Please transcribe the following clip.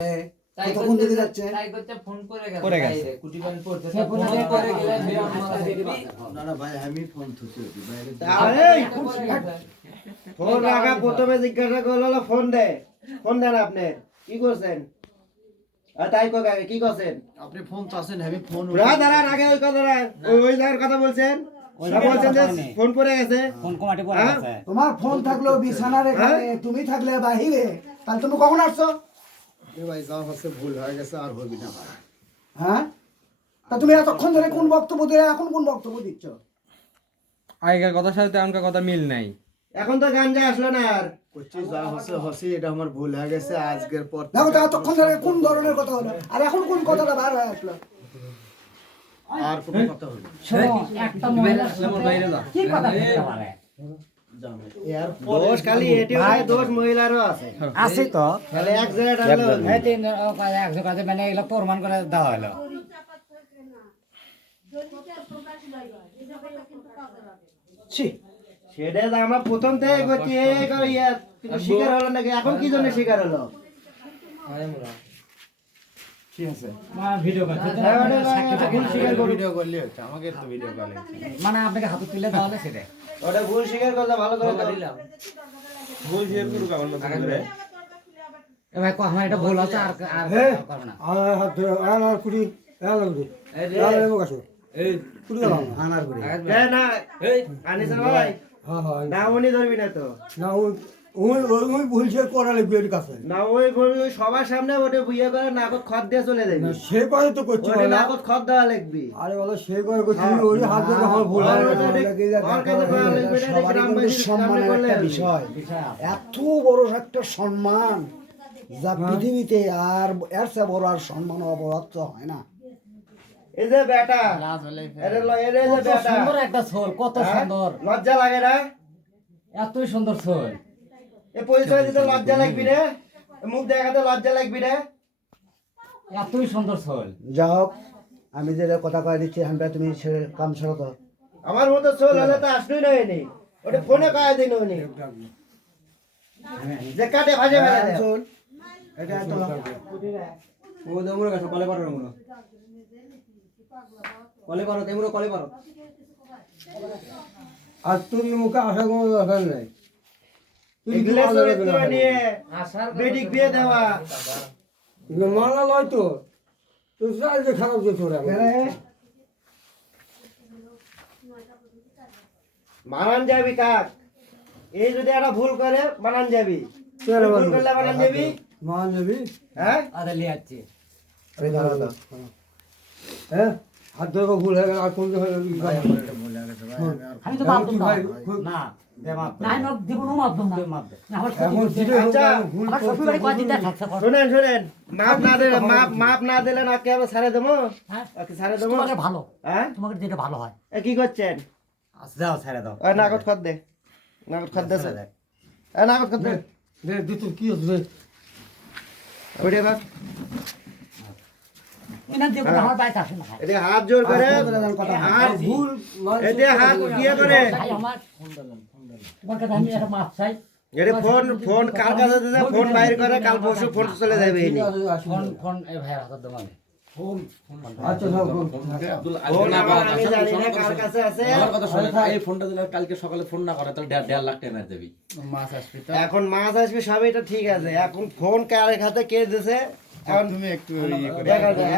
কতক্ষণ থেকে যাচ্ছে তাই করতে ফোন করে গেছে কুটি পানি পড়তে ফোন করে গেলে না না ভাই আমি ফোন থুছি বাইরে ফোন রাখা প্রথমে জিজ্ঞাসা করলো ফোন দেন আপনি কি করছেন আর তাই কো কি করছেন আপনি ফোন চাচ্ছেন আমি ফোন দাঁড়ান আগে ওই কথাটা ওই জায়গার কথা বলছেন বলছেন যে ফোন পড়ে গেছে ফোন কমাটি পড়ে গেছে তোমার ফোন থাকলো বিছানার এখানে তুমি থাকলে বাহিরে তাহলে তুমি কখন আসছো ভাই যা হচ্ছে ভুল হয়ে গেছে আর হবে না ভাই হ্যাঁ তা তুমি এতক্ষণ ধরে কোন বক্তব্য দিলে এখন কোন বক্তব্য দিচ্ছ আগের কথার সাথে এখনকার কথা মিল নাই এখন তো গাঞ্জা আসলো না আর করছি যা হচ্ছে এটা আমার ভুল হয়ে গেছে আজকের পর দেখো তো এতক্ষণ ধরে কোন ধরনের কথা হলো আর এখন কোন কথাটা বার হয়ে আসলো আর কোনো কথা হলো একটা মহিলা কি কথা বলতে পারে দোষ খালি এটি হয় দোষ মহিলারও আছে আছে তো তাহলে এক জায়গাটা হলো এই তিন একজন কাছে মানে এগুলো প্রমাণ করে দেওয়া হলো সেটা তো আমরা প্রথম থেকে করছি কিন্তু শিকার হলো নাকি এখন কি জন্য শিকার হলো ভিডিও ভিডিও করলে হচ্ছে আমাকে তো ভিডিও করলে মানে আপনাকে হাতে তুলে দেওয়া হলো সেটা ওটা ভুল স্বীকার করলে ভালো করে দিলাম ভুল শেয়ার করুক আমার মতো করে এ ভাই আমার এটা ভুল হচ্ছে আর আর করবে না না আনিসের ভাই না উনি ধরবি না তো না ওই সবার সামনে ওটা বুঝিয়ে করে নাকত খত দিয়ে চলে যাবি সে কথা তো করছি ওটা নাকত খত দেওয়া লাগবি আরে বলো সে করে করছি ওই হাত ধরে আমার ভুল হয় সম্মানের একটা বিষয় এত বড় একটা সম্মান যা পৃথিবীতে আর এর চেয়ে বড় আর সম্মান অপরাধ তো হয় না এই যে বেটা সুন্দর একটা ছোল কত সুন্দর লজ্জা লাগে না এতই সুন্দর ছোল এ পরিচয় দিতে লজ্জা লাগবি রে মুখ দেখাতে লজ্জা লাগবি রে এতই সুন্দর ছোল যা হোক আমি যে কথা কয়ে দিচ্ছি আমরা তুমি কাম ছাড়ো তো আমার মতো চোল হলে তো আসলই নয় নি ওটা ফোনে কয়ে দিন উনি যে কাটে ভাজে ফেলে দেয় চল এটা তো ও দমুর কাছে কলে করো মনে কলে করো তেমুরো কলে করো আর তুমি মুখে আসা কোনো দরকার নাই এগুলো চরিত্র নিয়ে বেডিক বিয়ে দেওয়া মানা লয় তো তুই চাই যে খারাপ যে তোরা মানান যাবি কাক এই যদি একটা ভুল করে মানান যাবি ভুল করলে মানান যাবি মান যাবি হ্যাঁ আরে লিয়াচ্ছি আরে দাঁড়া দাও হ্যাঁ হাত ধরে ভুল হয়ে গেল আর কোন হয়ে গেল আমি তো মাপদম না নাই না দিব না মাপদম না এখন ঠিক আচ্ছা ভুল আমার শ্বশুর বাড়ি কয়দিন দেখা থাকছে শুনেন মাপ না দিলে না কে আবার ছাড়ে দেবো হ্যাঁ ছাড়ে দেবো তোমাকে ভালো হ্যাঁ তোমাকে যেটা ভালো হয় কি করছেন দাও ছেড়ে দাও নাগদ খত দে নাগদ খত দে নাগদ খত দে দে দে তুই কি হচ্ছে ওইটা বাপ এনা দেব আমার বাইতে আসে না এতে হাত জোর করে হাত ভুল এতে হাত দিয়ে করে ভাই আমার তোমার কাছে আমি একটা মাপ চাই এতে ফোন কার কাছে দিতে ফোন বাইর করে কাল পরশু ফোন চলে যাবে এই ফোন এই ভাই হাত দাও আমি আচ্ছা ফোন আমি জানি না কার কাছে আছে আমার কথা শুনে এই ফোনটা দিলে কালকে সকালে ফোন না করে তাহলে 1.5 লাখ টাকা মেরে দেবি মাছ আসবে তো এখন মাছ আসবে সবই তো ঠিক আছে এখন ফোন কার হাতে কে দিছে এখন তুমি একটু দেখা যায়